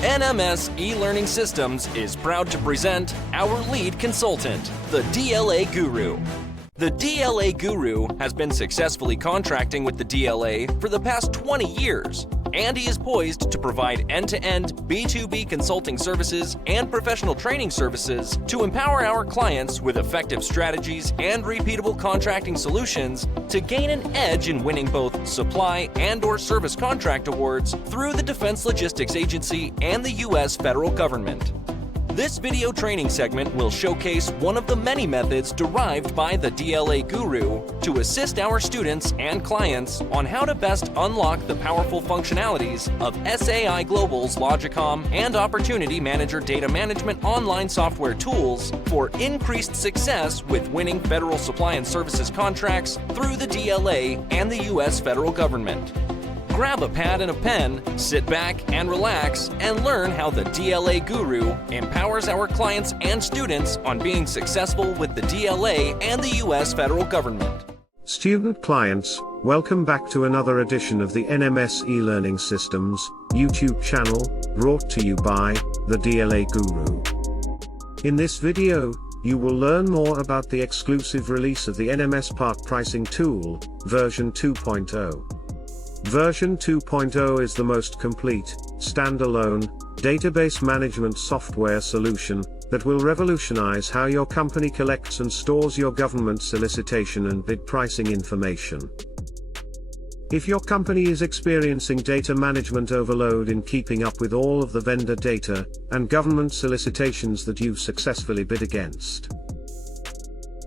NMS eLearning Systems is proud to present our lead consultant, the DLA Guru. The DLA Guru has been successfully contracting with the DLA for the past 20 years, and he is poised to provide end-to-end B2B consulting services and professional training services to empower our clients with effective strategies and repeatable contracting solutions to gain an edge in winning both supply and/or service contract awards through the Defense Logistics Agency and the U.S. federal government. This video training segment will showcase one of the many methods derived by the DLA Guru to assist our students and clients on how to best unlock the powerful functionalities of SAI Global's Logicom and Opportunity Manager data management online software tools for increased success with winning federal supply and services contracts through the DLA and the U.S. federal government. Grab a pad and a pen, sit back and relax, and learn how the DLA Guru empowers our clients and students on being successful with the DLA and the U.S. federal government. Student clients, welcome back to another edition of the NMS eLearning Systems YouTube channel, brought to you by the DLA Guru. In this video, you will learn more about the exclusive release of the NMS Part Pricing Tool, version 2.0. Version 2.0 is the most complete, standalone, database management software solution that will revolutionize how your company collects and stores your government solicitation and bid pricing information. If your company is experiencing data management overload in keeping up with all of the vendor data and government solicitations that you've successfully bid against,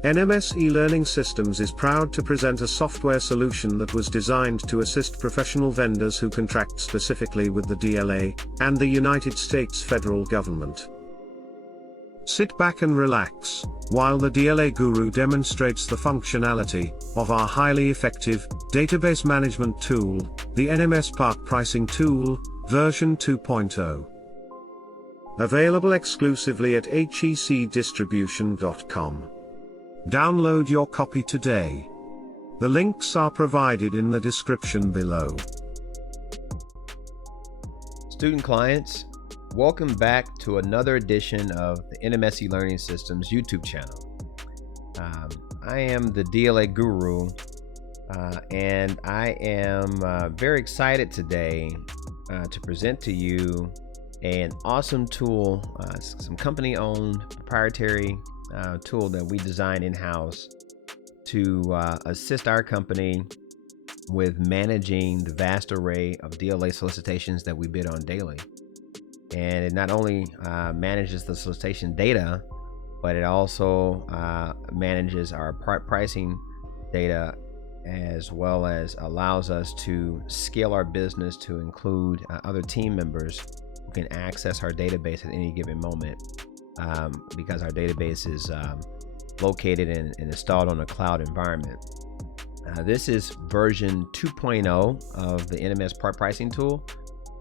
NMS eLearning Systems is proud to present a software solution that was designed to assist professional vendors who contract specifically with the DLA and the United States federal government. Sit back and relax while the DLA Guru demonstrates the functionality of our highly effective database management tool, the NMS Part Pricing Tool, version 2.0. Available exclusively at hecdistribution.com. Download your copy today. The links are provided in the description below. Student clients, welcome back to another edition of the NMS eLearning Systems YouTube channel. I am the DLA Guru, and I am very excited today to present to you an awesome tool, some company-owned proprietary tool that we designed in-house to assist our company with managing the vast array of DLA solicitations that we bid on daily. And it not only manages the solicitation data, but it also manages our part pricing data, as well as allows us to scale our business to include other team members who can access our database at any given moment. Because our database is located and installed on a cloud environment. This is version 2.0 of the NMS Part Pricing Tool,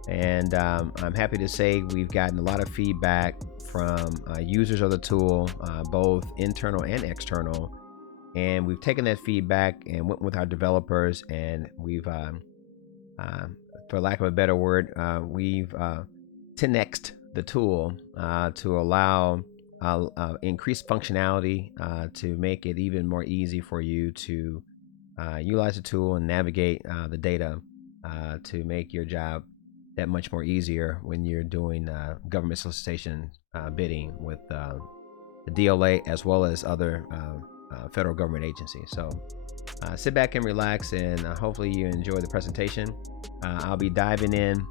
and I'm happy to say we've gotten a lot of feedback from users of the tool, both internal and external, and we've taken that feedback and went with our developers, and we've, for lack of a better word, we've 10x'd the tool to allow increased functionality to make it even more easy for you to utilize the tool and navigate the data to make your job that much more easier when you're doing government solicitation bidding with the DLA as well as other federal government agencies. So sit back and relax, and hopefully you enjoy the presentation. I'll be diving in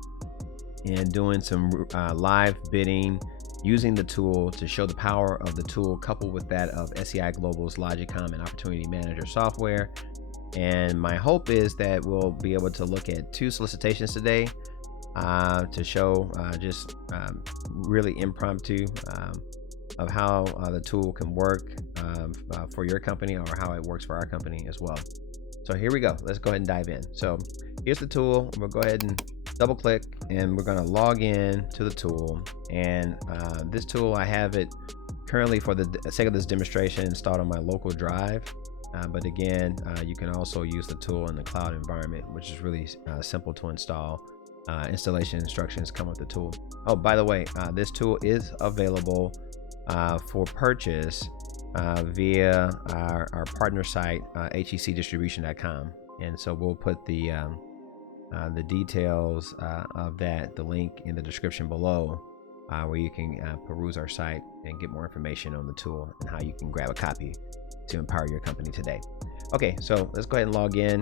and doing some live bidding using the tool to show the power of the tool, coupled with that of SAI Global's Logicom and Opportunity Manager software. And my hope is that we'll be able to look at 2 solicitations today to show just really impromptu of how the tool can work for your company, or how it works for our company as well. So here we go. Let's go ahead and dive in. So here's the tool. We'll go ahead and double click, and we're going to log in to the tool. And this tool, I have it currently for the sake of this demonstration installed on my local drive. But again, you can also use the tool in the cloud environment, which is really simple to install. installation instructions come with the tool. Oh, by the way, this tool is available for purchase via our partner site, hecdistribution.com. And so we'll put the details of that, the link in the description below, where you can peruse our site and get more information on the tool and how you can grab a copy to empower your company today. Okay, so let's go ahead and log in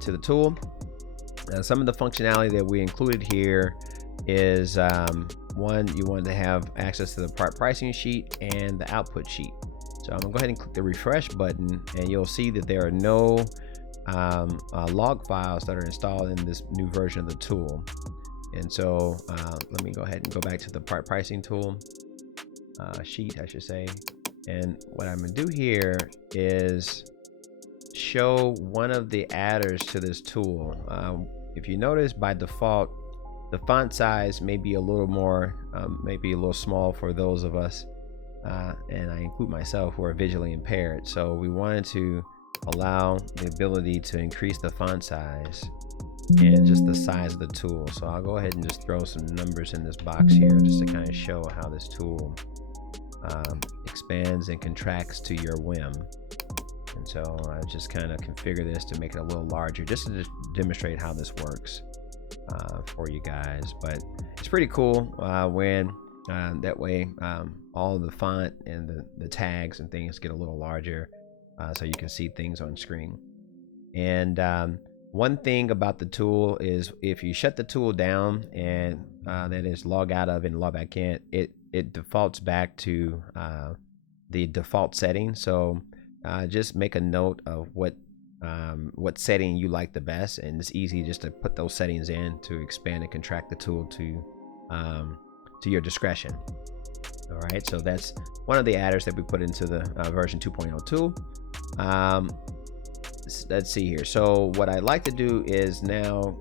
to the tool. Some of the functionality that we included here is one, you want to have access to the part pricing sheet and the output sheet. So I'm gonna go ahead and click the refresh button, and you'll see that there are no log files that are installed in this new version of the tool. And so let me go ahead and go back to the part pricing tool sheet, I should say. And what I'm gonna do here is show one of the adders to this tool. If you notice, by default, the font size may be a little more, maybe a little small for those of us, and I include myself, who are visually impaired. So we wanted to allow the ability to increase the font size and just the size of the tool. So I'll go ahead and just throw some numbers in this box here just to kind of show how this tool expands and contracts to your whim. And so I just kind of configure this to make it a little larger, just to demonstrate how this works for you guys. But it's pretty cool when that way all of the font and the tags and things get a little larger, so you can see things on screen. And one thing about the tool is if you shut the tool down and that is log out of and log back in, it defaults back to the default setting. So just make a note of what setting you like the best, and it's easy just to put those settings in to expand and contract the tool to your discretion. All right, so that's one of the adders that we put into the version 2.0 tool. Let's see here. So what I'd like to do is now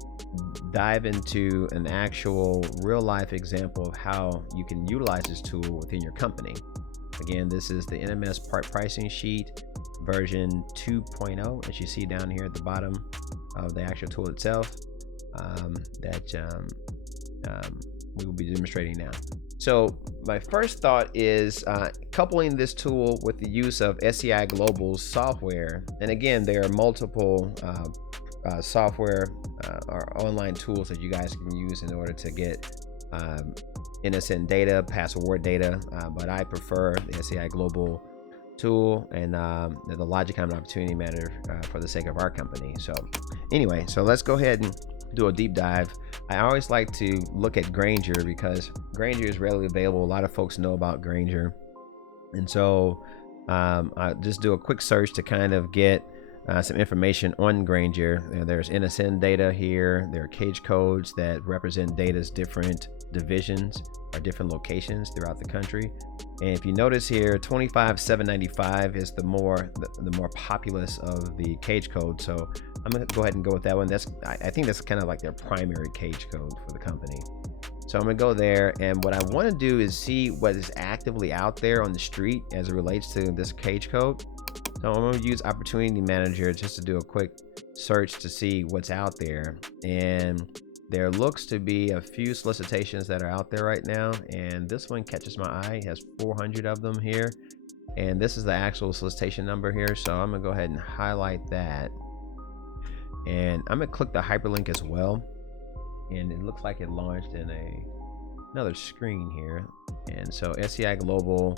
dive into an actual real life example of how you can utilize this tool within your company. Again, this is the NMS Part Pricing Sheet version 2.0, as you see down here at the bottom of the actual tool itself, that we will be demonstrating now. So my first thought is coupling this tool with the use of SEI Global's software. And again, there are multiple software or online tools that you guys can use in order to get NSN data, password data, but I prefer the SEI Global tool and the logic and opportunity manager for the sake of our company. So anyway, so let's go ahead and do a deep dive. I always like to look at Granger because Granger is readily available. A lot of folks know about Granger, and so I just do a quick search to kind of get some information on Granger. There's NSN data here. There are cage codes that represent data's different divisions or different locations throughout the country. And if you notice here, 25795 is the more populous of the cage code. So I'm gonna go ahead and go with that one. I think that's kind of like their primary cage code for the company. So I'm gonna go there, and what I want to do is see what is actively out there on the street as it relates to this cage code. So I'm going to use Opportunity Manager just to do a quick search to see what's out there. And there looks to be a few solicitations that are out there right now. And this one catches my eye. It has 400 of them here. And this is the actual solicitation number here. So I'm going to go ahead and highlight that. And I'm going to click the hyperlink as well. And it looks like it launched in another screen here. And so SEI Global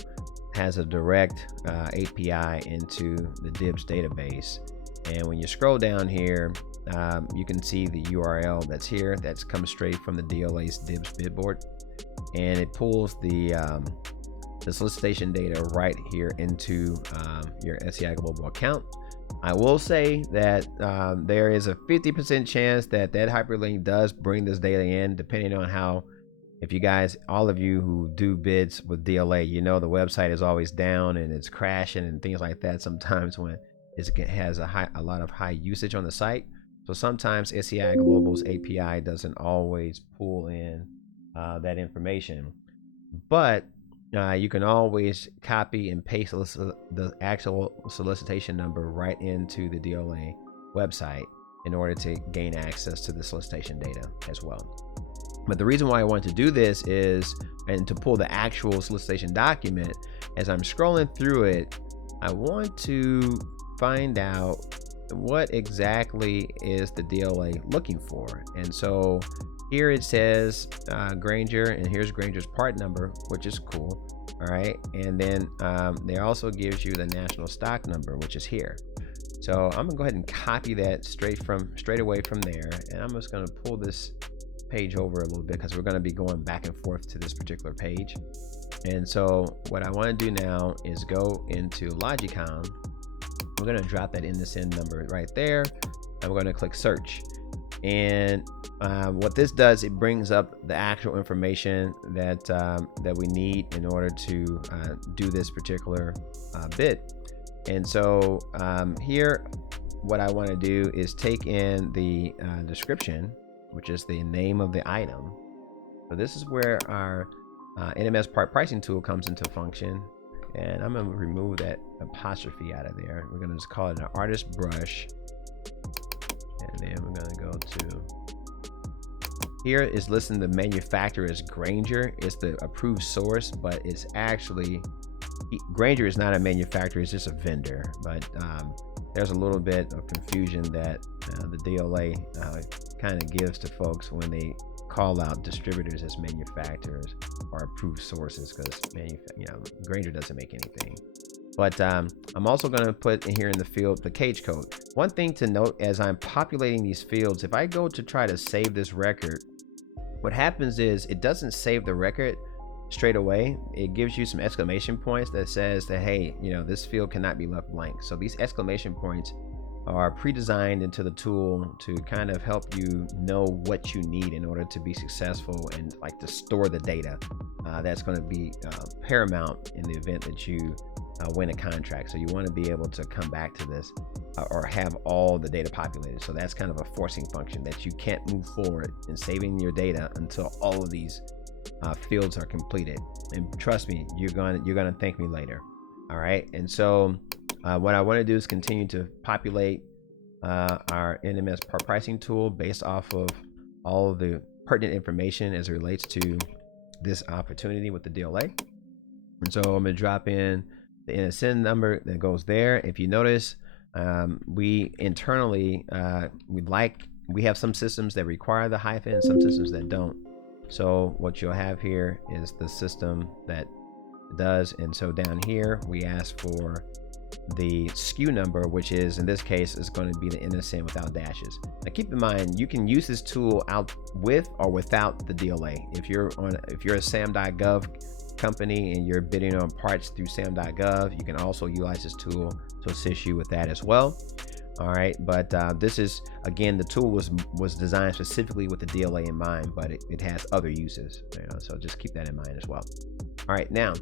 has a direct API into the DIBBS database. And when you scroll down here, you can see the URL that's here. That's comes straight from the DLA's DIBBS bidboard, and it pulls the solicitation data right here into your SEI Global account. I will say that there is a 50% chance that hyperlink does bring this data in, depending on how. If you guys, all of you who do bids with DLA, you know the website is always down and it's crashing and things like that sometimes when it has a lot of high usage on the site. So sometimes SEI Global's API doesn't always pull in that information. But you can always copy and paste the actual solicitation number right into the DLA website in order to gain access to the solicitation data as well. But the reason why I want to do this is, and to pull the actual solicitation document, as I'm scrolling through it, I want to find out what exactly is the DLA looking for. And so here it says Granger, and here's Granger's part number, which is cool. All right, and then they also gives you the national stock number, which is here. So I'm gonna go ahead and copy that straight away from there, and I'm just gonna pull this page over a little bit because we're going to be going back and forth to this particular page. And so what I want to do now is go into Logicon. We're going to drop that NSN number right there, and we're going to click search. And what this does, it brings up the actual information that that we need in order to do this particular bit. And so here, what I want to do is take in the description, which is the name of the item. So this is where our NMS Part Pricing Tool comes into function. And I'm going to remove that apostrophe out of there. We're going to just call it an artist brush. And then we're going to go to here is listing the manufacturer as Granger. It's the approved source, but it's actually Granger is not a manufacturer, it's just a vendor. But there's a little bit of confusion that the DLA kind of gives to folks when they call out distributors as manufacturers or approved sources, because Granger doesn't make anything. But I'm also going to put in here in the field the cage code. One thing to note as I'm populating these fields, if I go to try to save this record, what happens is it doesn't save the record straight away. It gives you some exclamation points that says that, hey, this field cannot be left blank. So these exclamation points are pre-designed into the tool to kind of help you know what you need in order to be successful and like to store the data. That's going to be paramount in the event that you win a contract. So you want to be able to come back to this or have all the data populated. So that's kind of a forcing function that you can't move forward in saving your data until all of these fields are completed. And trust me, you're gonna thank me later. All right, and so what I want to do is continue to populate our NMS Part Pricing Tool based off of all of the pertinent information as it relates to this opportunity with the DLA. And so I'm going to drop in the NSN number that goes there. If you notice, we internally we have some systems that require the hyphen and some systems that don't. So what you'll have here is the system that does, and so down here we ask for the SKU number, which is in this case is going to be the NSN without dashes. Now keep in mind, you can use this tool out with or without the DLA. If you're a SAM.gov company and you're bidding on parts through SAM.gov, you can also utilize this tool to assist you with that as well. All right, but this is, again, the tool was designed specifically with the DLA in mind, but it has other uses, so just keep that in mind as well. All right, now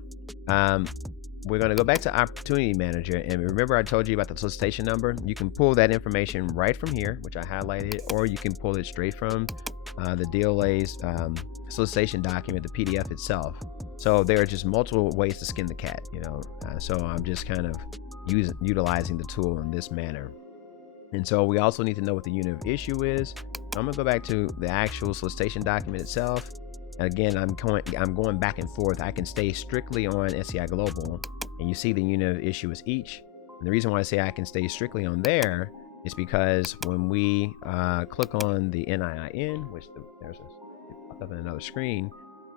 we're going to go back to Opportunity Manager, and remember I told you about the solicitation number. You can pull that information right from here, which I highlighted, or you can pull it straight from the DLA's solicitation document, the PDF itself. So there are just multiple ways to skin the cat, so I'm just kind of utilizing the tool in this manner. And so we also need to know what the unit of issue is. I'm gonna go back to the actual solicitation document itself. Again, I'm going back and forth. I can stay strictly on SCI Global, and you see the unit of issue is each. And the reason why I say I can stay strictly on there is because when we click on the NIIN, which there's popped up in another screen,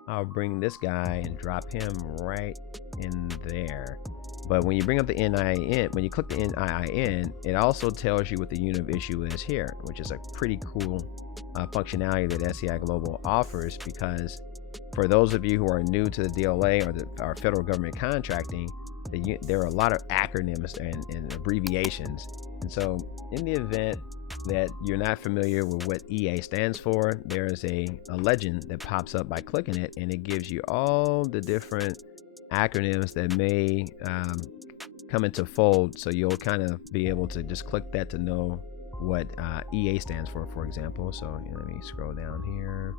I'll bring this guy and drop him right in there. But when you bring up the NIIN, when you click the NIIN, it also tells you what the unit of issue is here, which is a pretty cool functionality that SCI Global offers, because for those of you who are new to the DLA or our federal government contracting, there are a lot of acronyms and abbreviations. And so in the event that you're not familiar with what EA stands for, there is a legend that pops up by clicking it, and it gives you all the different acronyms that may come into fold. So you'll kind of be able to just click that to know what EA stands for example. So let me scroll down here,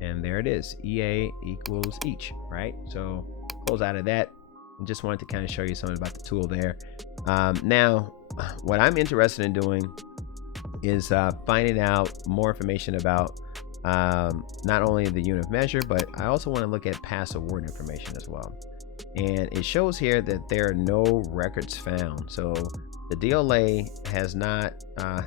and there it is. EA equals each, right? So close out of that. I just wanted to kind of show you something about the tool there. Now, what I'm interested in doing is finding out more information about not only the unit of measure, but I also want to look at past award information as well. And it shows here that there are no records found. So the DLA has not,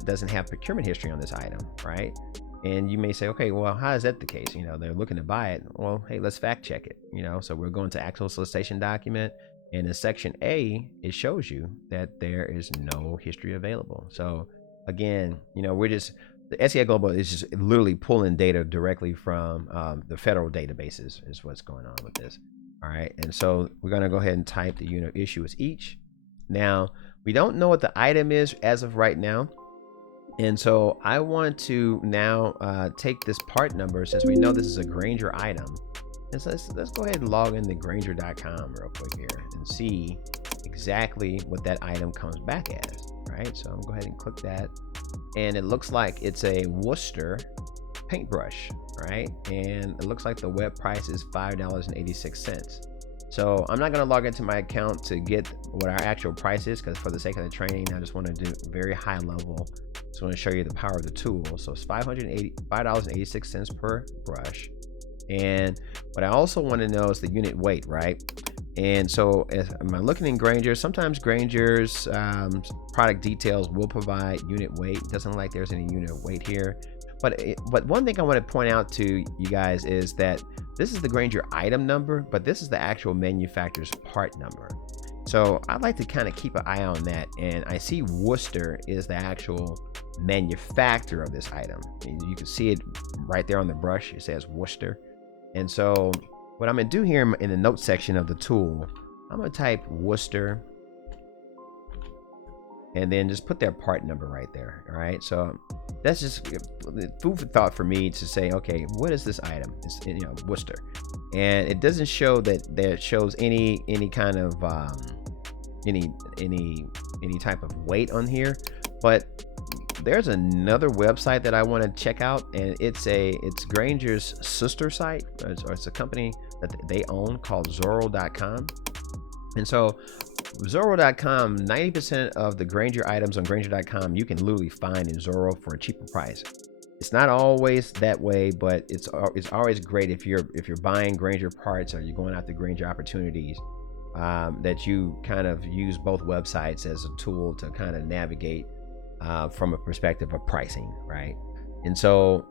doesn't have procurement history on this item, right? And you may say, okay, well, how is that the case? You know, they're looking to buy it. Well, hey, let's fact check it. You know, so we're going to actual solicitation document, and in section A, it shows you that there is no history available. So again, you know, the SEI Global is just literally pulling data directly from the federal databases is what's going on with this. All right, and so we're going to go ahead and type the unit of issue as each. Now, we don't know what the item is as of right now. And so I want to now take this part number, since we know this is a Grainger item. And so let's go ahead and log into Grainger.com real quick here and see exactly what that item comes back as, right? So I'm going to go ahead and click that. And it looks like it's a Worcester paintbrush, right? And it looks like the web price is $5.86. So I'm not going to log into my account to get what our actual price is, because for the sake of the training, I just want to do very high level. Just want to show you the power of the tool. So it's $5.86 per brush. And what I also want to know is the unit weight, right? And so if I'm looking in Grainger, sometimes Grainger's product details will provide unit weight. It doesn't look like there's any unit weight here. But one thing I want to point out to you guys is that this is the Grainger item number, but this is the actual manufacturer's part number. So I'd like to kind of keep an eye on that. And I see Worcester is the actual manufacturer of this item. And you can see it right there on the brush. It says Worcester. And so what I'm going to do here in the notes section of the tool, I'm going to type Worcester and then just put their part number right there. All right, so that's just food for thought for me to say, okay, what is this item? It's, you know, Worcester, and it doesn't show that there shows any kind of any type of weight on here. But there's another website that I want to check out, and it's Grainger's sister site, or it's a company that they own called Zorro.com. And so Zorro.com, 90% of the Grainger items on Grainger.com you can literally find in Zorro for a cheaper price. It's not always that way, but it's always great if you're buying Grainger parts or you're going after Grainger opportunities, that you kind of use both websites as a tool to kind of navigate from a perspective of pricing, right? And so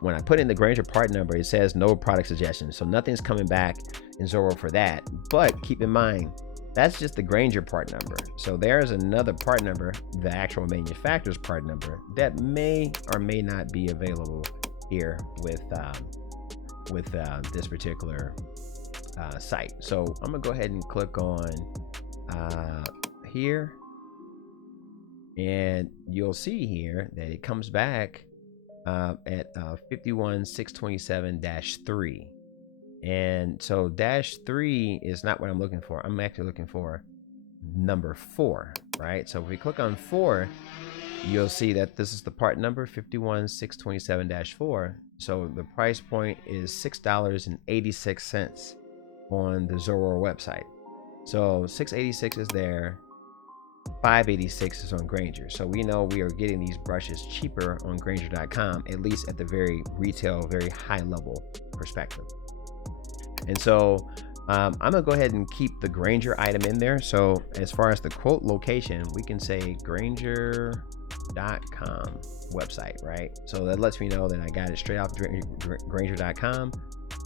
when I put in the Grainger part number, it says no product suggestions, so nothing's coming back in Zorro for that. But keep in mind, that's just the Grainger part number. So there's another part number, the actual manufacturer's part number, that may or may not be available here with this particular site. So I'm gonna go ahead and click on here, and you'll see here that it comes back at 51627-3. And so -3 is not what I'm looking for. I'm actually looking for number 4, right? So if we click on 4, you'll see that this is the part number 51627-4. So the price point is $6.86 on the Zorro website. So $6.86 is there, $5.86 is on Grainger. So we know we are getting these brushes cheaper on Grainger.com, at least at the very retail, very high level perspective. And so I'm gonna go ahead and keep the Grainger item in there. So as far as the quote location, we can say Grainger.com website, right? So that lets me know that I got it straight off Grainger.com.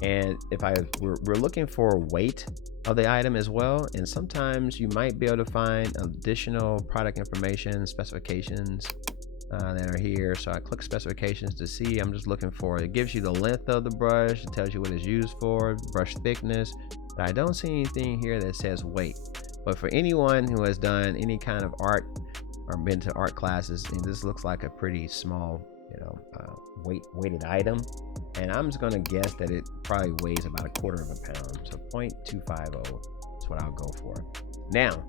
And if we're looking for weight of the item as well, and sometimes you might be able to find additional product information, specifications that are here. So I click specifications to see. I'm just looking for, it gives you the length of the brush, it tells you what it's used for, brush thickness, but I don't see anything here that says weight. But for anyone who has done any kind of art or been to art classes, this looks like a pretty small, weighted item, and I'm just gonna guess that it probably weighs about 1/4 of a pound, so 0.250 is what I'll go for. Now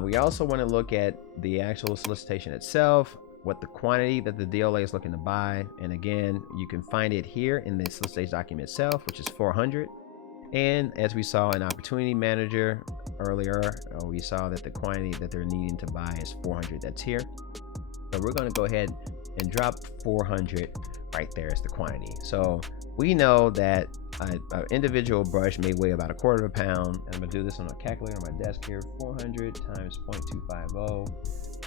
we also want to look at the actual solicitation itself, what the quantity that the DLA is looking to buy, and again, you can find it here in the solicitation document itself, which is 400. And as we saw in Opportunity Manager earlier, we saw that the quantity that they're needing to buy is 400. That's here. So we're going to go ahead and drop 400 right there is the quantity. So we know that an individual brush may weigh about 1/4 pound. I'm gonna do this on a calculator on my desk here. 400 times 0.250.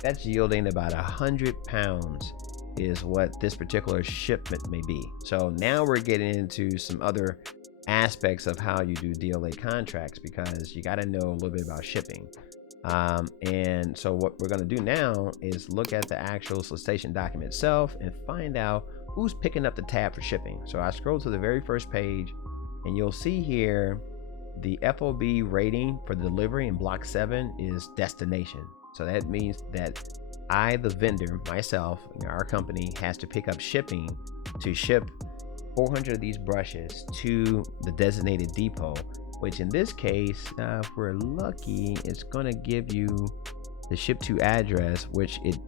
That's yielding about 100 pounds is what this particular shipment may be. So now we're getting into some other aspects of how you do DLA contracts, because you got to know a little bit about shipping. And so what we're going to do now is look at the actual solicitation document itself and find out who's picking up the tab for shipping. So I scroll to the very first page and you'll see here the FOB rating for the delivery in block 7 is destination. So that means that I, the vendor, myself, our company, has to pick up shipping to ship 400 of these brushes to the designated depot, which in this case, if we're lucky, it's going to give you the ship to address, which it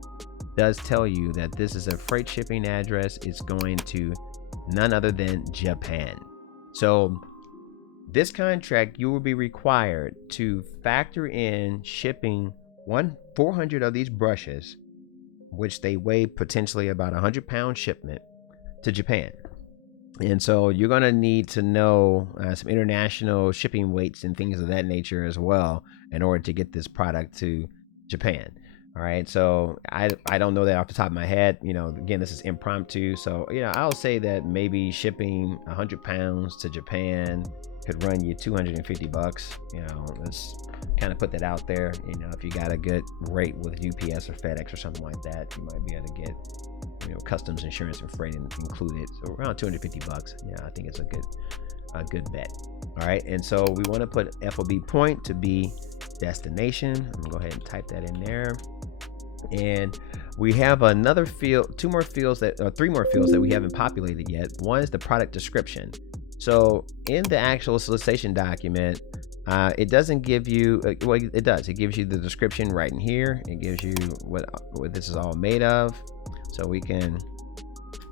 does tell you that this is a freight shipping address. It's going to none other than Japan. So this contract, you will be required to factor in shipping 400 of these brushes, which they weigh potentially about 100-pound shipment, to Japan. And so you're going to need to know some international shipping weights and things of that nature as well in order to get this product to Japan. All right, so I don't know that off the top of my head. You know, again, this is impromptu, so I'll say that maybe shipping 100 pounds to Japan could run you $250. Let's kind of put that out there. If you got a good rate with UPS or FedEx or something like that, you might be able to get customs, insurance, and freight included. So around $250. I think it's a good bet. All right, and so we want to put FOB point to be destination. I'm gonna go ahead and type that in there. And we have another field, three more fields that we haven't populated yet. One is the product description. So in the actual solicitation document, it doesn't give you, well, it does. It gives you the description right in here. It gives you what this is all made of. So we can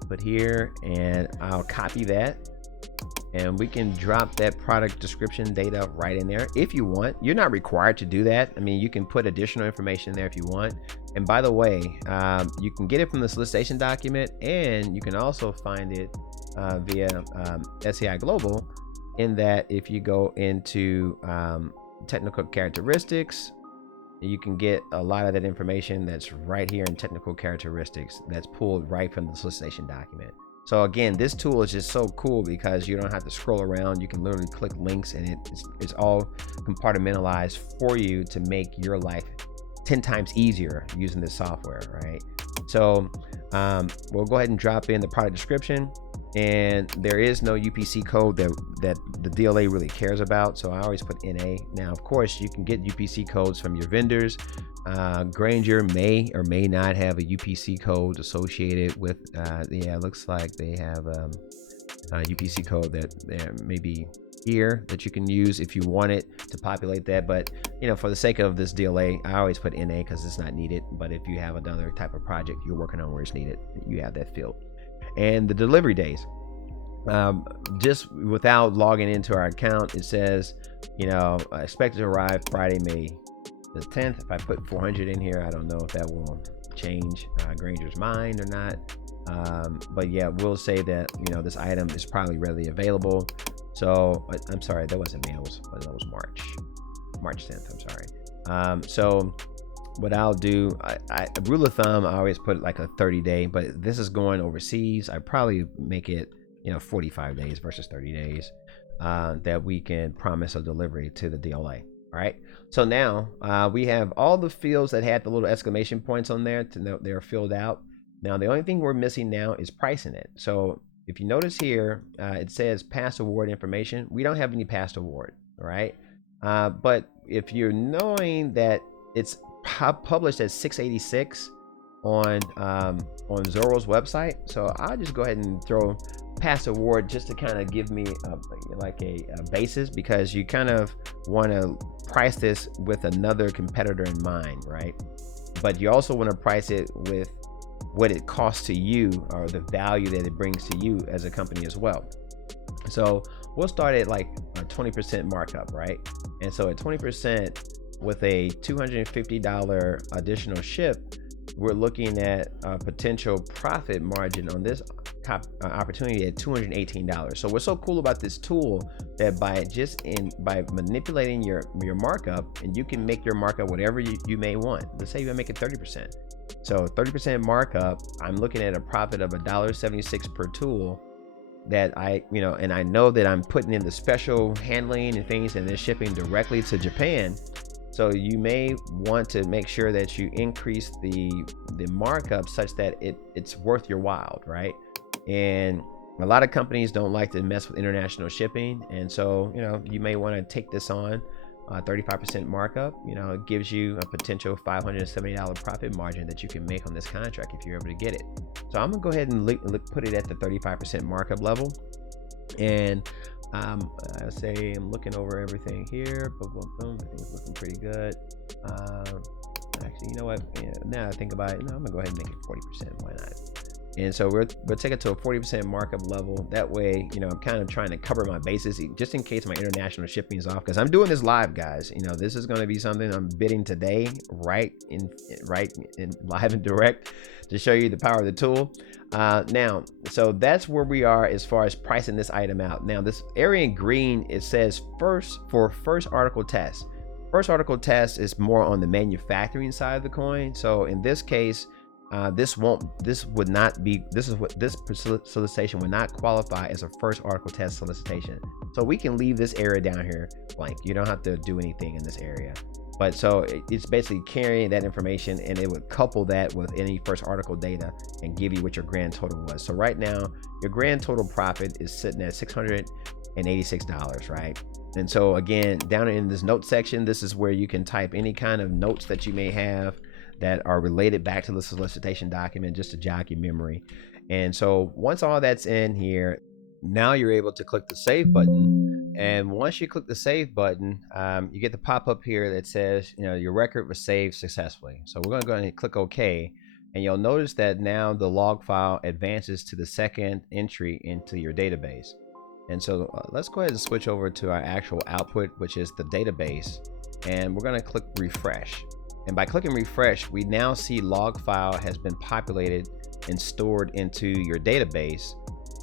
put here, and I'll copy that. And we can drop that product description data right in there if you want. You're not required to do that. I mean, you can put additional information there if you want. And by the way, you can get it from the solicitation document, and you can also find it via SEI Global, in that if you go into technical characteristics, you can get a lot of that information that's right here in technical characteristics that's pulled right from the solicitation document. So again, this tool is just so cool because you don't have to scroll around. You can literally click links, and it's all compartmentalized for you to make your life 10 times easier using this software, right? So we'll go ahead and drop in the product description, and there is no UPC code that the DLA really cares about. So I always put NA. Now, of course, you can get UPC codes from your vendors. Grainger may or may not have a UPC code associated with, it looks like they have a UPC code that may be here that you can use if you want it to populate that. But, for the sake of this DLA, I always put NA because it's not needed. But if you have another type of project you're working on where it's needed, you have that field. And the delivery days, just without logging into our account, it says, expected to arrive Friday, May the 10th. If I put 400 in here, I don't know if that will change Grainger's mind or not. But yeah, we'll say that, this item is probably readily available. So I'm sorry, that wasn't May, that was March 10th. I'm sorry. So what I'll do, I rule of thumb, I always put like a 30-day, but this is going overseas. I probably make it 45 days versus 30 days that we can promise a delivery to the DLA. All right, so now we have all the fields that had the little exclamation points on there to know they're filled out. Now the only thing we're missing now is pricing it. So if you notice here, it says past award information. We don't have any past award. All right, but if you're knowing that it's published at 686 on Zorro's website, so I'll just go ahead and throw past award just to kind of give me a basis, because you kind of want to price this with another competitor in mind, right? But you also want to price it with what it costs to you, or the value that it brings to you as a company as well. So we'll start at like a 20% markup, right? And so at 20% with a $250 additional ship, we're looking at a potential profit margin on this opportunity at $218. So what's so cool about this tool that by manipulating your markup, and you can make your markup whatever you may want. Let's say you make it 30%. So 30% markup, I'm looking at a profit of $1.76 per tool that and I know that I'm putting in the special handling and things and then shipping directly to Japan. So you may want to make sure that you increase the markup such that it's worth your while, right? And a lot of companies don't like to mess with international shipping, and so you may want to take this on 35% markup. It gives you a potential $570 profit margin that you can make on this contract if you're able to get it. So I'm gonna go ahead and put it at the 35% markup level, and I say I'm looking over everything here. Boom, boom, boom. I think it's looking pretty good. Actually, you know what? Now I think about it, I'm gonna go ahead and make it 40%. Why not? And so we'll take it to a 40% markup level. That way, I'm kind of trying to cover my bases just in case my international shipping is off, because I'm doing this live, guys. This is going to be something I'm bidding today, right in live and direct, to show you the power of the tool. Now, so that's where we are as far as pricing this item out. Now, this area in green, it says first article test. First article test is more on the manufacturing side of the coin. So in this case, this solicitation would not qualify as a first article test solicitation. So we can leave this area down here blank. You don't have to do anything in this area. But so it's basically carrying that information, and it would couple that with any first article data and give you what your grand total was. So right now, your grand total profit is sitting at $686, right? And so again, down in this note section, this is where you can type any kind of notes that you may have that are related back to the solicitation document, just to jog your memory. And so once all that's in here, now you're able to click the save button. And once you click the save button, you get the pop-up here that says, your record was saved successfully. So we're going to go ahead and click OK. And you'll notice that now the log file advances to the second entry into your database. And so let's go ahead and switch over to our actual output, which is the database. And we're going to click refresh. And by clicking refresh, we now see log file has been populated and stored into your database.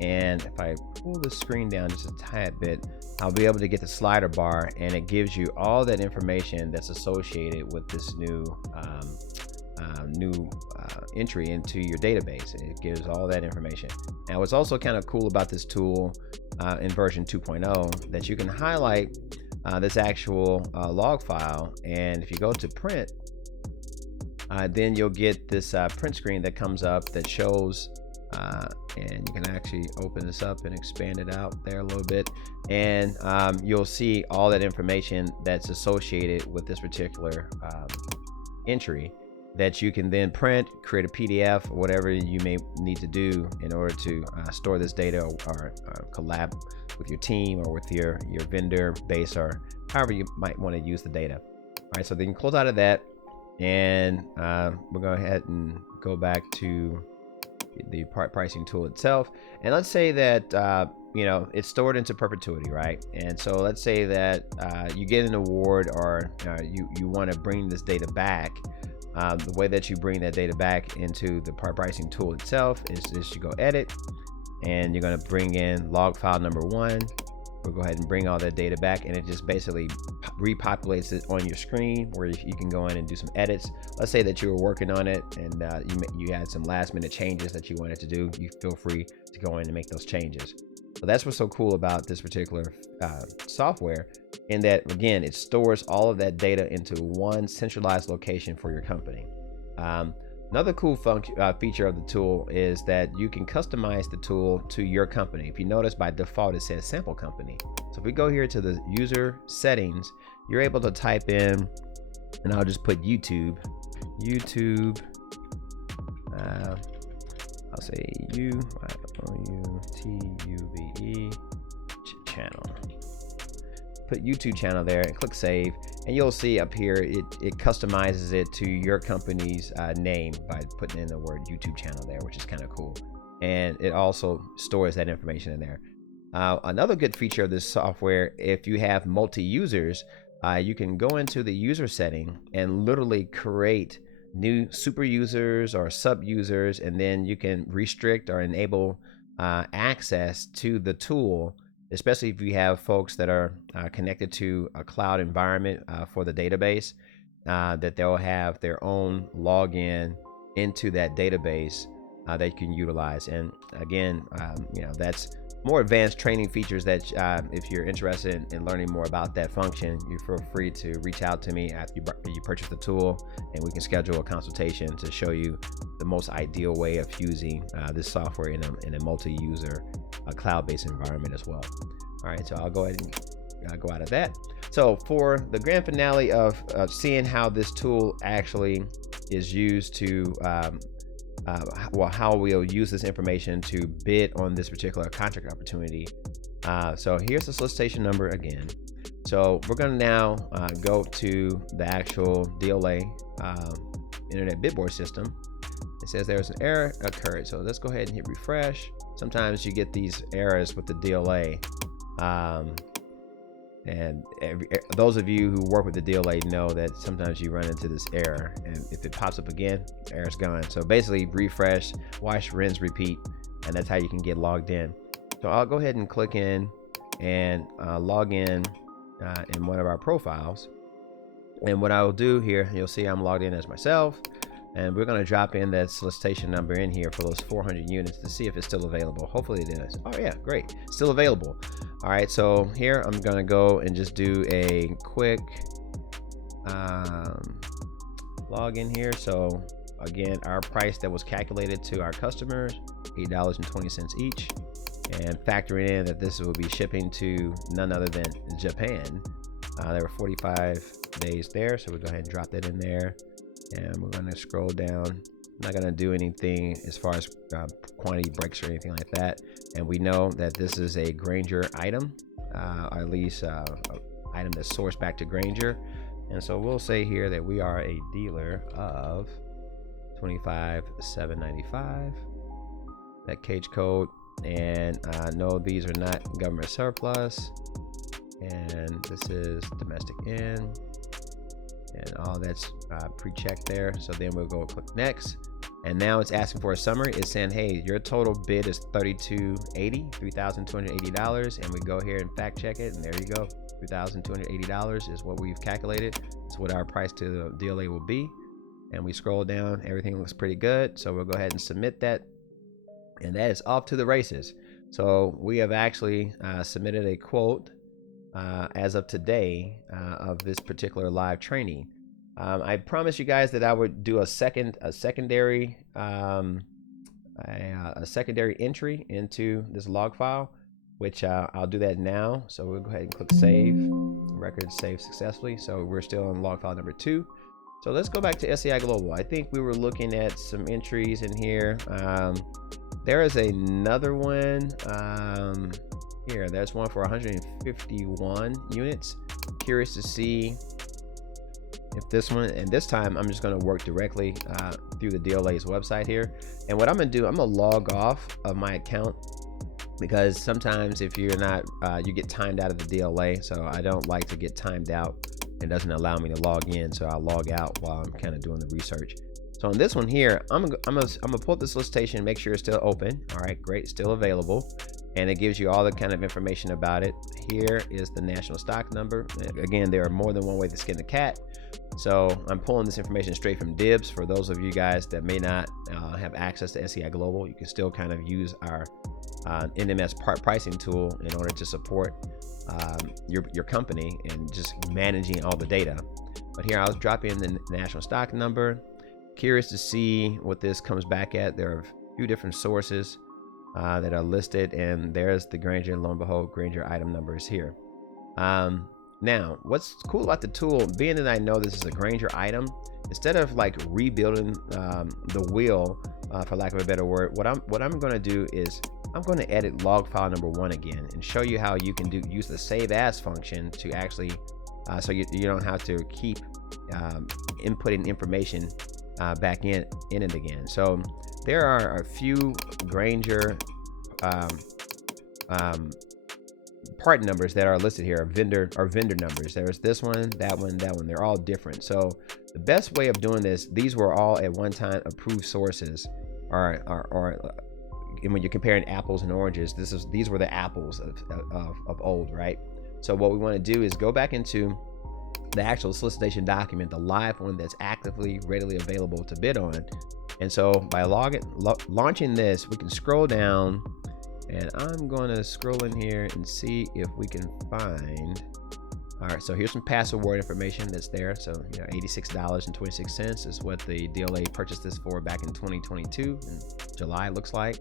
And if I pull the screen down just a tad bit, I'll be able to get the slider bar, and it gives you all that information that's associated with this new entry into your database. It gives all that information. Now, what's also kind of cool about this tool in version 2.0 that you can highlight this actual log file, and if you go to print, then you'll get this print screen that comes up that shows, and you can actually open this up and expand it out there a little bit, and you'll see all that information that's associated with this particular entry that you can then print, create a PDF, or whatever you may need to do in order to store this data, or collab with your team or with your vendor base, or however you might want to use the data. All right, so then you can close out of that, and we'll go ahead and go back to the part pricing tool itself. And let's say that it's stored into perpetuity, right? And so let's say that you get an award, or you want to bring this data back. The way that you bring that data back into the part pricing tool itself is you go edit, and you're going to bring in log file number 1. We'll go ahead and bring all that data back, and it just basically repopulates it on your screen where you can go in and do some edits. Let's say that you were working on it, and you had some last minute changes that you wanted to do. You feel free to go in and make those changes. So that's what's so cool about this particular software, in that, again, it stores all of that data into one centralized location for your company. Another cool feature of the tool is that you can customize the tool to your company. If you notice, by default, it says sample company. So if we go here to the user settings, you're able to type in, and I'll just put YouTube, I'll say U-T-U-B-E channel. Put YouTube channel there and click save, and you'll see up here it customizes it to your company's name by putting in the word YouTube channel there, which is kind of cool. And it also stores that information in there. Another good feature of this software, if you have multi-users, you can go into the user setting and literally create new super users or sub users, and then you can restrict or enable access to the tool, especially if you have folks that are connected to a cloud environment for the database, that they'll have their own login into that database that you can utilize. And again, that's more advanced training features that if you're interested in learning more about that function, you feel free to reach out to me after you purchase the tool, and we can schedule a consultation to show you the most ideal way of using this software in a multi-user cloud-based environment as well. All right, so I'll go ahead and go out of that. So for the grand finale of seeing how this tool actually is used to how we'll use this information to bid on this particular contract opportunity. So here's the solicitation number again. So we're going to now go to the actual DLA Internet Bid Board system. It says there's an error occurred. So let's go ahead and hit refresh. Sometimes you get these errors with the DLA. And those of you who work with the DLA know that sometimes you run into this error, and if it pops up again, the error's gone. So basically refresh, wash, rinse, repeat, and that's how you can get logged in. So I'll go ahead and click in and log in one of our profiles. And what I will do here, you'll see I'm logged in as myself, and we're going to drop in that solicitation number in here for those 400 units to see if it's still available. Hopefully it is. Oh yeah, great, still available. All right, so here I'm going to go and just do a quick login here. So again, our price that was calculated to our customers, $8.20 each, and factoring in that this will be shipping to none other than Japan. There were 45 days there, so we'll go ahead and drop that in there, and we're going to scroll down. I'm not going to do anything as far as quantity breaks or anything like that. And we know that this is a Grainger item, or at least an item that's sourced back to Grainger. And so we'll say here that we are a dealer of 25,795. That cage code. And no, these are not government surplus. And this is domestic in. And all that's pre-checked there. So then we'll go click next, and now it's asking for a summary. It's saying, hey, your total bid is $3,280, and we go here and fact check it, and there you go, $3,280 is what we've calculated. It's what our price to the DLA will be. And we scroll down, everything looks pretty good, so we'll go ahead and submit that, and that is off to the races. So we have actually submitted a quote as of today of this particular live training. I promised you guys that I would do a secondary entry into this log file, which I'll do that now. So we'll go ahead and click save. Record saved successfully. So we're still on log file number 2. So let's go back to SAI Global. I think we were looking at some entries in here. There is another one here. There's one for 151 units. Curious to see if this one, and this time I'm just going to work directly through the DLA's website here. And what I'm going to do, I'm going to log off of my account, because sometimes if you're not, you get timed out of the DLA. So I don't like to get timed out. It doesn't allow me to log in, so I'll log out while I'm kind of doing the research. So on this one here, I'm gonna pull up the solicitation, make sure it's still open. All right, great, still available. And it gives you all the kind of information about it. Here is the national stock number. Again, there are more than one way to skin the cat. So I'm pulling this information straight from DIBBS. For those of you guys that may not have access to SAI Global, you can still kind of use our NMS Part Pricing Tool in order to support your company and just managing all the data. But here I'll drop in the national stock number. Curious to see what this comes back at. There are a few different sources that are listed, and there's the Grainger. Lo and behold, Grainger item number is here. Now, what's cool about the tool, being that I know this is a Grainger item, instead of like rebuilding the wheel, for lack of a better word, what I'm going to do is I'm going to edit log file number 1 again and show you how you can use the save as function to actually, so you don't have to keep inputting information back in it again. So there are a few Grainger part numbers that are listed here, vendor numbers. There's this one, that one, that one. They're all different. So The best way of doing this, these were all at one time approved sources, and when you're comparing apples and oranges, these were the apples of old, right? So what we want to do is go back into the actual solicitation document, the live one that's actively readily available to bid on. And so by launching this, we can scroll down, and I'm going to scroll in here and see if we can find. All right, so here's some pass award information that's there. So, you know, $86.26 is what the DLA purchased this for back in 2022 in July, it looks like.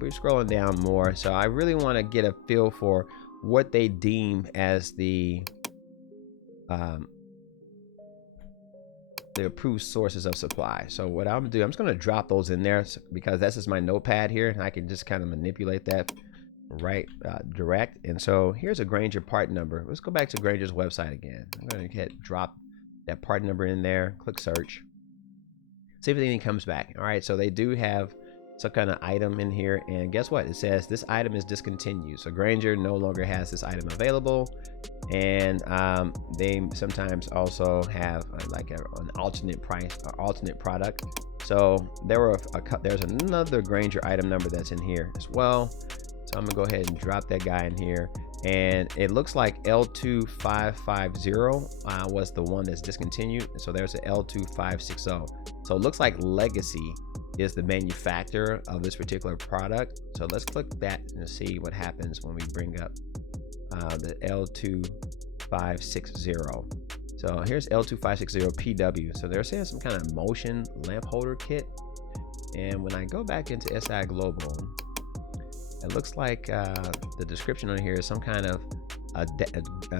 We're scrolling down more. So I really want to get a feel for what they deem as the approved sources of supply. So what I'm gonna do, I'm just gonna drop those in there because that's just my notepad here, and I can just kind of manipulate that right direct. And so here's a Grainger part number. Let's go back to Grainger's website again. I'm gonna hit drop that part number in there, click search, see if anything comes back. All right, so they do have some kind of item in here, and guess what? It says this item is discontinued. So Grainger no longer has this item available, and they sometimes also have like an alternate price or alternate product. So there's another Grainger item number that's in here as well. So I'm gonna go ahead and drop that guy in here, and it looks like L2550 was the one that's discontinued. So there's an L2560. So it looks like Legacy is the manufacturer of this particular product. So let's click that and see what happens when we bring up the L2560. So here's L2560 PW. So they're saying some kind of motion lamp holder kit. And when I go back into SI Global, it looks like the description on here is some kind of a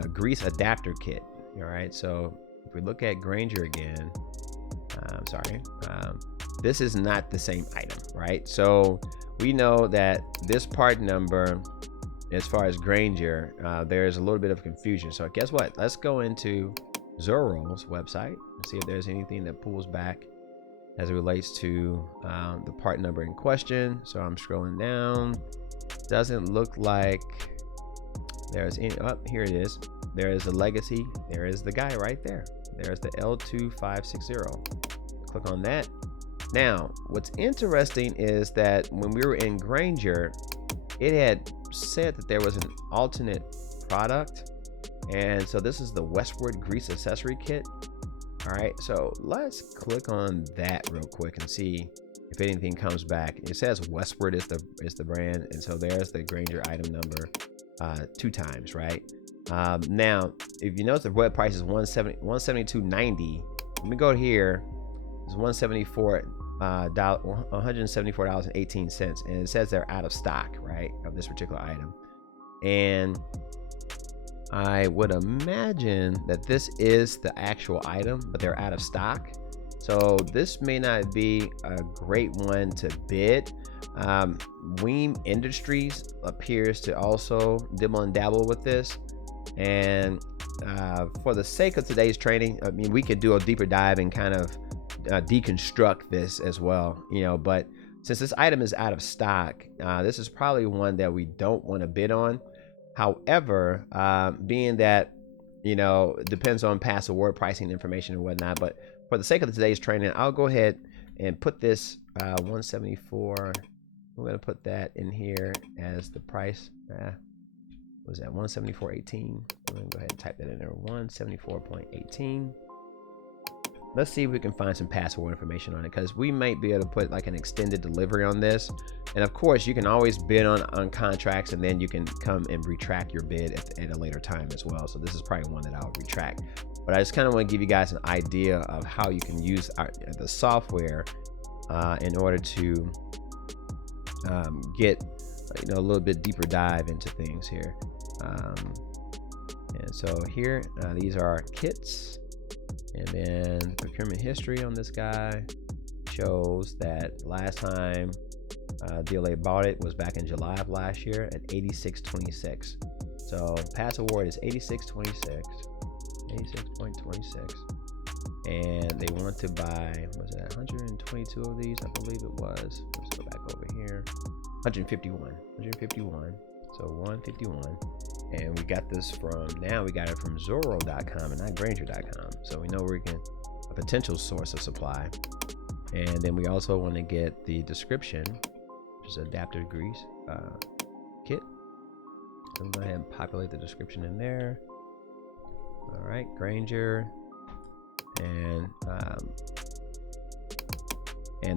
grease adapter kit. All right, so if we look at Grainger again, this is not the same item, right? So we know that this part number, as far as Grainger, there's a little bit of confusion. So guess what? Let's go into Zoro's website and see if there's anything that pulls back as it relates to the part number in question. So I'm scrolling down. Doesn't look like there's any. Oh, here it is. There is a Legacy. There is the guy right there. There's the L2560. Click on that. Now, what's interesting is that when we were in Grainger, it had said that there was an alternate product, and so this is the Westward Grease Accessory Kit. All right, so let's click on that real quick and see if anything comes back. It says Westward is the brand, and so there's the Grainger item number 2 times, right? Now, if you notice the web price is $172.90. Let me go here. It's $174.18, and it says they're out of stock, right, of this particular item. And I would imagine that this is the actual item, but they're out of stock. So this may not be a great one to bid. Weem Industries appears to also dibble and dabble with this. And for the sake of today's training, I mean, we could do a deeper dive and kind of deconstruct this as well, you know, but since this item is out of stock, this is probably one that we don't want to bid on. However, being that, you know, it depends on past award pricing information and whatnot, but for the sake of today's training, I'll go ahead and put this 174. I'm going to put that in here as the price. Was that 174.18? I'm going to go ahead and type that in there, 174.18. Let's see if we can find some past award information on it, because we might be able to put like an extended delivery on this. And of course, you can always bid on contracts, and then you can come and retract your bid at a later time as well. So this is probably one that I'll retract. But I just kind of want to give you guys an idea of how you can use the software in order to get, you know, a little bit deeper dive into things here. And so here, these are our kits. And then procurement history on this guy shows that last time DLA bought it was back in July of last year at $86.26. So pass award is $86.26, and they want to buy, was it 122 of these? I believe it was. Let's go back over here. 151. So 151. And we got this from, now we got it from Zoro.com and not Grainger.com. So we know we can potential source of supply. And then we also want to get the description, which is adapter grease kit. So we'll go ahead and populate the description in there. All right, Granger, and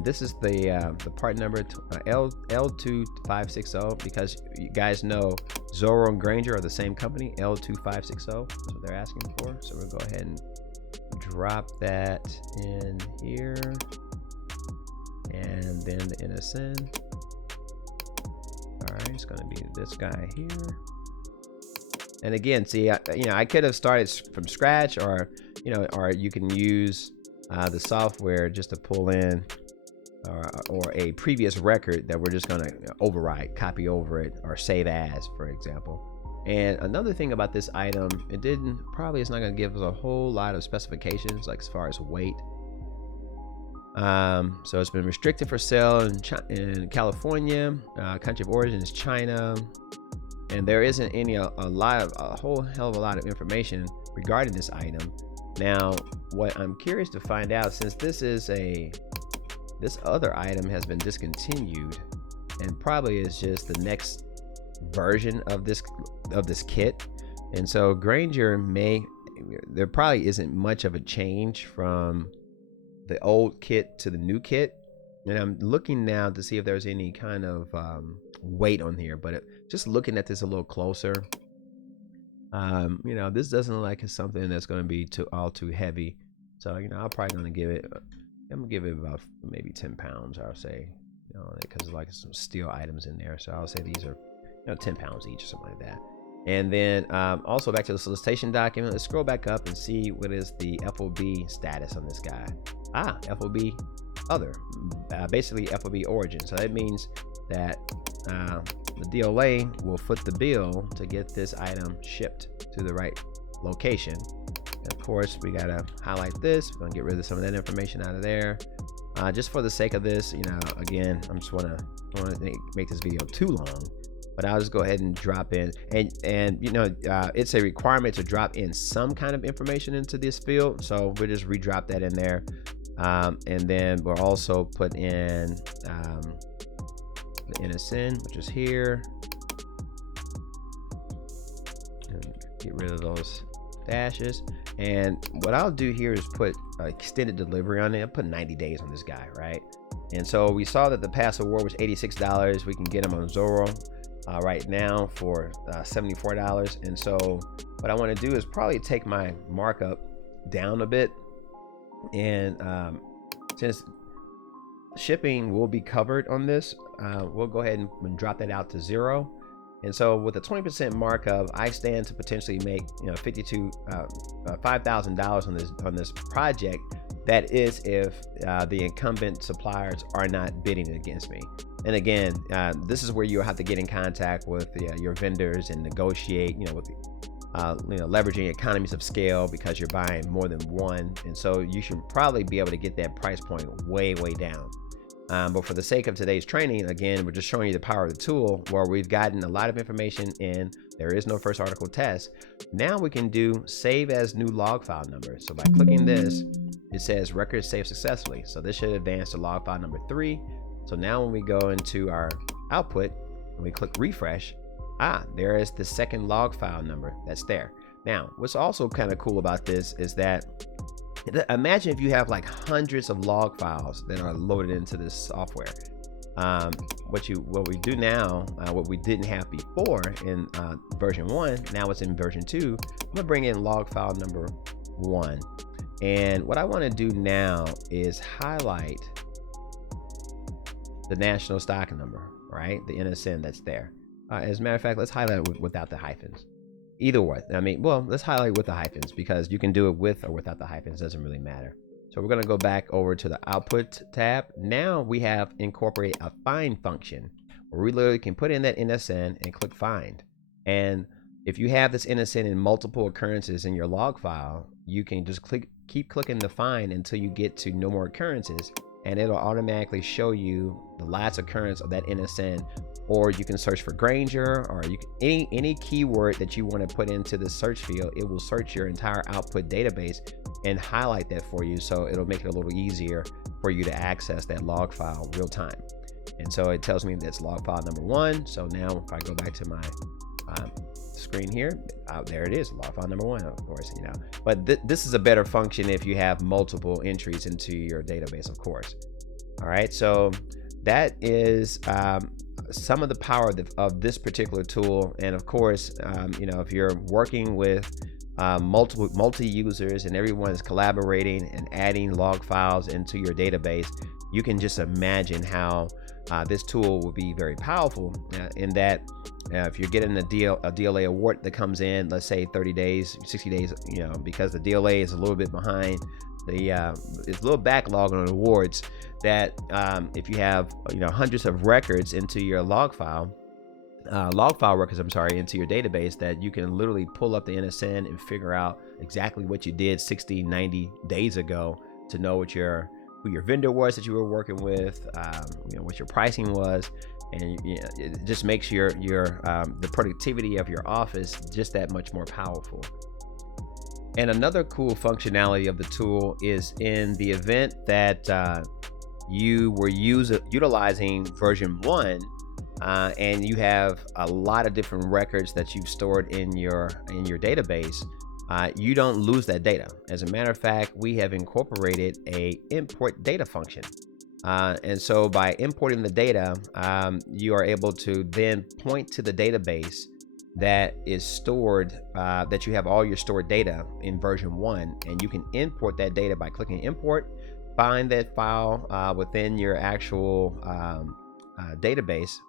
this is the part number L2560, because you guys know Zorro and Granger are the same company. L2560 is what they're asking for. So we'll go ahead and drop that in here, and then the NSN. All right, it's going to be this guy here. And again, see, I could have started from scratch, or you can use the software just to pull in or a previous record that we're just going to overwrite, copy over it, or save as, for example. And another thing about this item, it's not going to give us a whole lot of specifications, like as far as weight. So it's been restricted for sale in California. Country of origin is China. And there isn't a whole hell of a lot of information regarding this item. Now, what I'm curious to find out, since this other item has been discontinued, and probably is just the next version of this kit, and so Granger there probably isn't much of a change from the old kit to the new kit. And I'm looking now to see if there's any kind of weight on here, but just looking at this a little closer, this doesn't look like it's something that's going to be too heavy. So I'm probably going to give it about maybe 10 pounds, I'll say, because like some steel items in there. So I'll say these are 10 pounds each or something like that. And then also back to the solicitation document, let's scroll back up and see what is the FOB status on this guy. FOB other, basically FOB origin. So that means that the DLA will foot the bill to get this item shipped to the right location. And of course, we gotta highlight this. We're gonna get rid of some of that information out of there. Just for the sake of this, again, I don't want to make this video too long, but I'll just go ahead and drop in, and it's a requirement to drop in some kind of information into this field. So we'll just redrop that in there. And then we'll also put in the NSN, which is here, and get rid of those dashes. And what I'll do here is put extended delivery on it. I'll put 90 days on this guy, right? And so we saw that the pass award was $86. We can get him on Zorro right now for $74. And so what I want to do is probably take my markup down a bit. And since shipping will be covered on this, we'll go ahead and drop that out to 0. And so with a 20% markup, I stand to potentially make $5,000 on this project. That is if the incumbent suppliers are not bidding against me. And again, this is where you'll have to get in contact with your vendors and negotiate, leveraging economies of scale, because you're buying more than one. And so you should probably be able to get that price point way down. But for the sake of today's training, again, we're just showing you the power of the tool, where we've gotten a lot of information in. There is no first article test. Now we can do save as new log file number. So by clicking this, it says record saved successfully. So this should advance to log file number 3. So now when we go into our output and we click refresh, there is the second log file number that's there. Now, what's also kind of cool about this is that, imagine if you have like hundreds of log files that are loaded into this software. What we do now, what we didn't have before in version 1, now it's in version 2. I'm gonna bring in log file number 1. And what I want to do now is highlight the national stock number, right? The NSN that's there. As a matter of fact, let's highlight it without the hyphens. Either way, let's highlight with the hyphens, because you can do it with or without the hyphens, doesn't really matter. So we're going to go back over to the output tab. Now we have incorporated a find function, where we literally can put in that NSN and click find. And if you have this NSN in multiple occurrences in your log file, you can just keep clicking the find until you get to no more occurrences, and it'll automatically show you the last occurrence of that NSN or you can search for Granger, or you can, any keyword that you want to put into the search field. It will search your entire output database and highlight that for you, so it'll make it a little easier for you to access that log file real time. And so it tells me that's log file number 1. So now if I go back to my screen here, there it is, log file number 1, of course, you know. But this is a better function if you have multiple entries into your database, of course. All right, so that is some of the power of this particular tool. And of course, you know, if you're working with multi users and everyone is collaborating and adding log files into your database, you can just imagine how this tool will be very powerful in that if you're getting a DLA award that comes in, let's say 30 days, 60 days, you know, because the DLA is a little bit behind, it's a little backlog on awards, that if you have, you know, hundreds of records into your log file records, into your database, that you can literally pull up the NSN and figure out exactly what you did 60, 90 days ago to know who your vendor was that you were working with, you know, what your pricing was, and you know, it just makes the productivity of your office just that much more powerful. And another cool functionality of the tool is in the event that you were utilizing version 1, and you have a lot of different records that you've stored in your database, you don't lose that data. As a matter of fact, we have incorporated a import data function. And so by importing the data, you are able to then point to the database that is stored, that you have all your stored data in version 1, and you can import that data by clicking import, find that file within your actual database,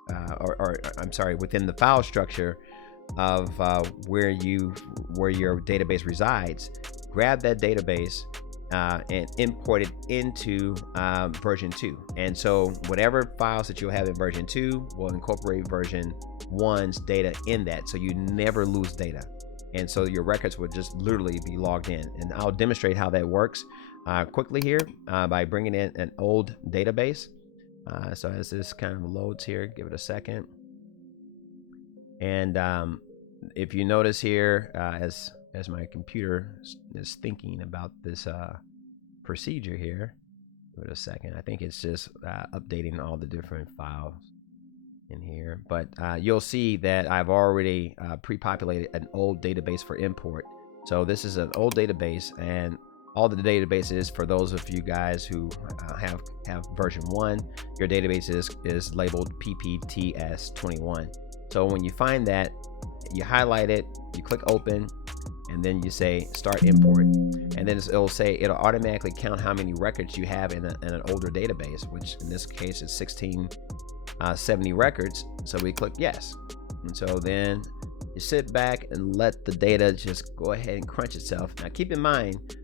within the file structure of where your database resides, grab that database and import it into version 2. And so whatever files that you'll have in version 2 will incorporate version 1's data in that, so you never lose data. And so your records would just literally be logged in. And I'll demonstrate how that works quickly here by bringing in an old database. So as this kind of loads here, give it a second. And if you notice here, as my computer is thinking about this procedure here, give it a second. I think it's just updating all the different files in here. But you'll see that I've already pre-populated an old database for import. So this is an old database, and all the database is, for those of you guys who have version 1, your database is labeled PPTS21. So when you find that, you highlight it, you click open, and then you say start import, and then it'll automatically count how many records you have in an older database, which in this case is 1670 records. So we click yes, and so then you sit back and let the data just go ahead and crunch itself. Now keep in mind,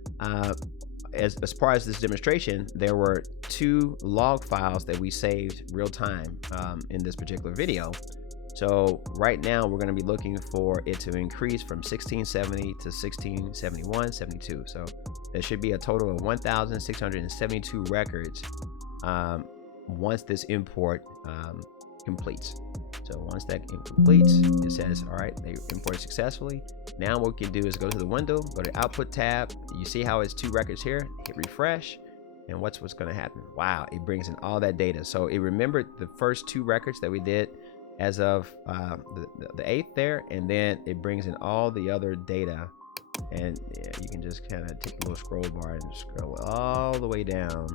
as far as this demonstration, there were 2 log files that we saved real time in this particular video. So right now we're going to be looking for it to increase from 1670 to 1671, 72. So there should be a total of 1,672 records once this import completes. So once that completes, it says, all right, they imported successfully. Now what we can do is go to the window, go to output tab. You see how it's 2 records here, hit refresh. And what's going to happen? Wow, it brings in all that data. So it remembered the first 2 records that we did as of the 8th there, and then it brings in all the other data. And you can just kind of take a little scroll bar and scroll all the way down,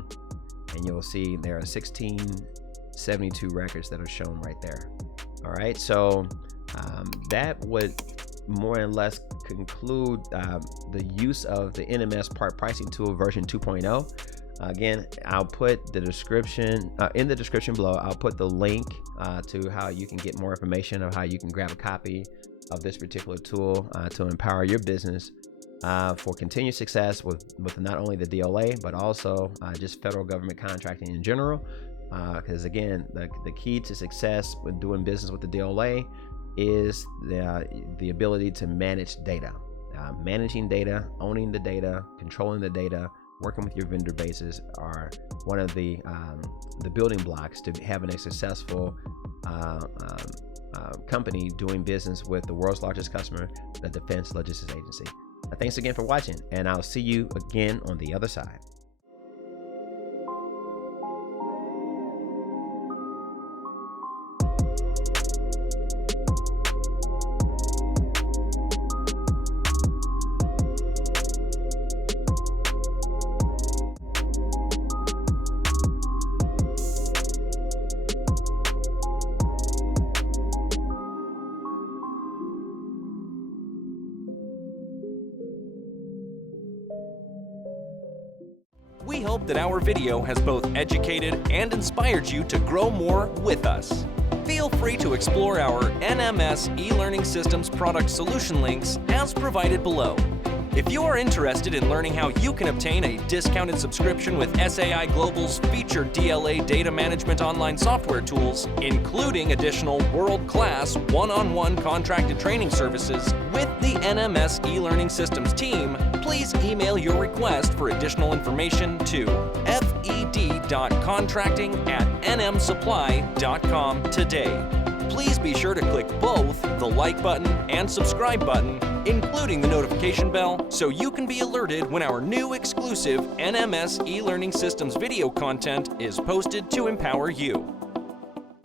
and you'll see there are 1672 records that are shown right there. All right, so that would more or less conclude the use of the NMS Part Pricing Tool version 2.0. Again, I'll put the description in the description below. I'll put the link to how you can get more information of how you can grab a copy of this particular tool to empower your business for continued success with not only the DLA, but also just federal government contracting in general. Because again, the key to success with doing business with the DLA is the ability to manage data. Managing data, owning the data, controlling the data, working with your vendor bases are one of the building blocks to having a successful company doing business with the world's largest customer, the Defense Logistics Agency. Thanks again for watching, and I'll see you again on the other side. We hope that our video has both educated and inspired you to grow more with us. Feel free to explore our NMS e-learning systems product solution links as provided below. If you are interested in learning how you can obtain a discounted subscription with SAI Global's featured DLA data management online software tools, including additional world-class one-on-one contracted training services with the NMS e-learning systems team, please email your request for additional information to fed.contracting@nmsupply.com today. Please be sure to click both the like button and subscribe button, including the notification bell, so you can be alerted when our new exclusive NMS e-learning systems video content is posted to empower you.